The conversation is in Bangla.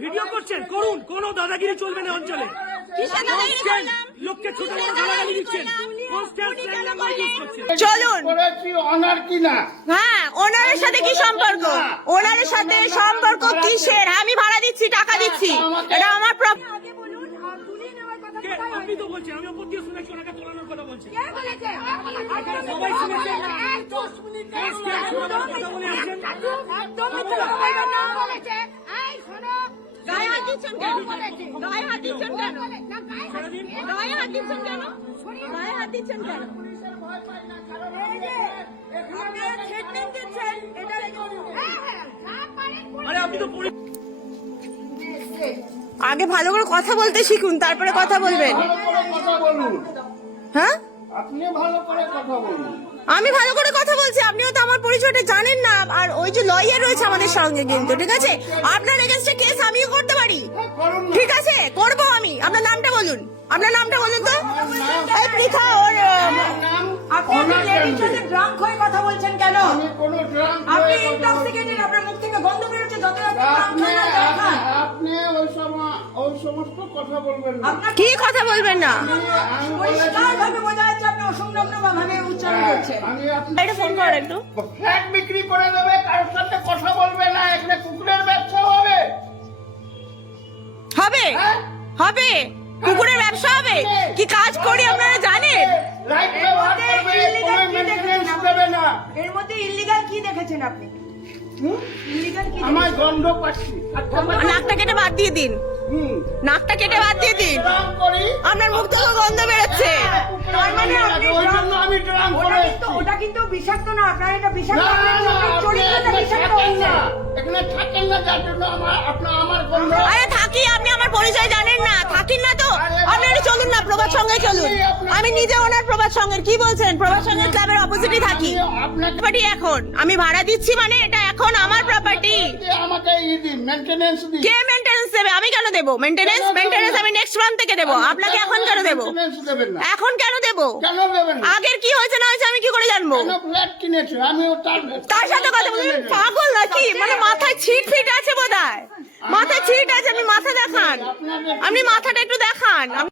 ভিডিও করছেন, করুন, কোনো দাদাগিরি চলবে না অঞ্চলে। লোককে ছোট বড় গালাগালি দিচ্ছেন, চলুন। অনার কিনা? হ্যাঁ, ওনারের সাথে কি সম্পর্ক? ওনারের সাথে সম্পর্ক কিসের? আমি ভাড়া দিচ্ছি, টাকা দিচ্ছি, এটা আমার আপনি তো বলছেন, আমি ওপর দিয়ে শুনেছি ওনাকে তোলানোর কথা বলছেন। সবাই শুনেছেন, গায়ে হাত দিচ্ছেন কেন? গায়ে হাত দিচ্ছেন কেন? গায়ে হাত দিচ্ছেন কেন? গায়ে হাত দিচ্ছেন কেন? আরে আপনি তো আগে ভালো করে কথা বলতে শিখুন, তারপরে কথা বলবেন। ভালো করে কথা বলুন। হ্যাঁ, আপনি ভালো করে কথা বলুন। আমি ভালো করে কথা বলছি, আপনিও তো আমার পরিচয়টা জানেন না। আর ওই যে লয়ার রয়েছে আমাদের সঙ্গে, কিন্তু ঠিক আছে, আপনার এগেইনস্টে কেস আমিও করতে পারি, ঠিক আছে, করবো আমি। আপনার নামটা বলুন, আপনার নামটা বলুন তো। এই পৃথা, ওর আপনি লেডির সাথে ড্রাঙ্ক হয়ে কথা বলছেন কেন? আমি কোনো ড্রাঙ্ক আপনি ইনটক্সিকেটেড, আপনার মুখ থেকে গন্ধ বেরোচ্ছে। যত আপনি ওই সমস্ত কথা বলবেন না। কি কথা বলবেন না? পরিষ্কার ভাবে বোঝা যাচ্ছে আপনি অসংলগ্ন ভাবে উচ্চারণ করছেন। আমি এটা ফোন করেন একটু। ফ্ল্যাট বিক্রি করে দেবে, কারোর সাথে কথা বলবে না, এখানে কুকুরের ব্যবসা হবে। হবে, হ্যাঁ? হবে, কুকুরের ব্যবসা হবে। কি কাজ করি আপনারা জানেন? লাইট ব্যবহার করবে, কোনো মেইনটেনেন্স দেবে না। এর মধ্যে ইল্লিগাল কি দেখেছেন আপনি? ইল্লিগাল কি? আমার গন্ধ পাচ্ছি। নাকটা কেটে বাদ দিয়ে দিন, নাকটা কেটে বাদ দিয়ে দিন। ড্রাঙ্ক করি, আপনার মুখ থেকে গন্ধ বেরোচ্ছে। তার মানে আপনি ওই জন্য আমি ড্রাঙ্ক করে এসেছি। ওটা কিন্তু বিষাক্ত না, আপনার এটা বিষাক্ত। না, না, না, আপনার আপনি চরিত্রটা এখানে বিষাক্ত থাকেন হচ্ছে। না। এখানে থাকেন না, যার জন্য আমার গন্ধ। আরে থাকি, আপনি আমার পরিচয় জানেন না, থাকিন না তো। আপনি একটু চলুন না, প্রভাত সঙ্গে চলুন। আমি নিজে ওনার প্রভাত সঙ্গের, কি বলছেন, প্রভাত সঙ্গের ক্লাবের অপোজিটে থাকি। আপনাকে প্রপার্টি এখন আমি ভাড়া দিচ্ছি, মানে এটা এখন আমার প্রপার্টি। আমাকে দিন, মেইনটেনেন্স দিন। কে মেইনটেনেন্স দেবে? আমি কেন দেবো মেইনটেনেন্স? মেইনটেনেন্স আমি নেক্সট মান্থ থেকে দেবো। আপনাকে এখন কেন দেবো? মেইনটেনেন্স দেবেন না। এখন কেন দেবো? কেন দেবেন না? আগের কি হয়েছে না হয়েছে আমি কি করে জানবো? কেন ফ্ল্যাট কিনেছে? আমিও তার সাথে কথা বলুন। পাগল নাকি? মানে মাথায় ছিট ফিট আছে বোধহয়, মাথায় ছিট আছে। আপনি মাথা দেখান, আপনি মাথাটা একটু দেখান।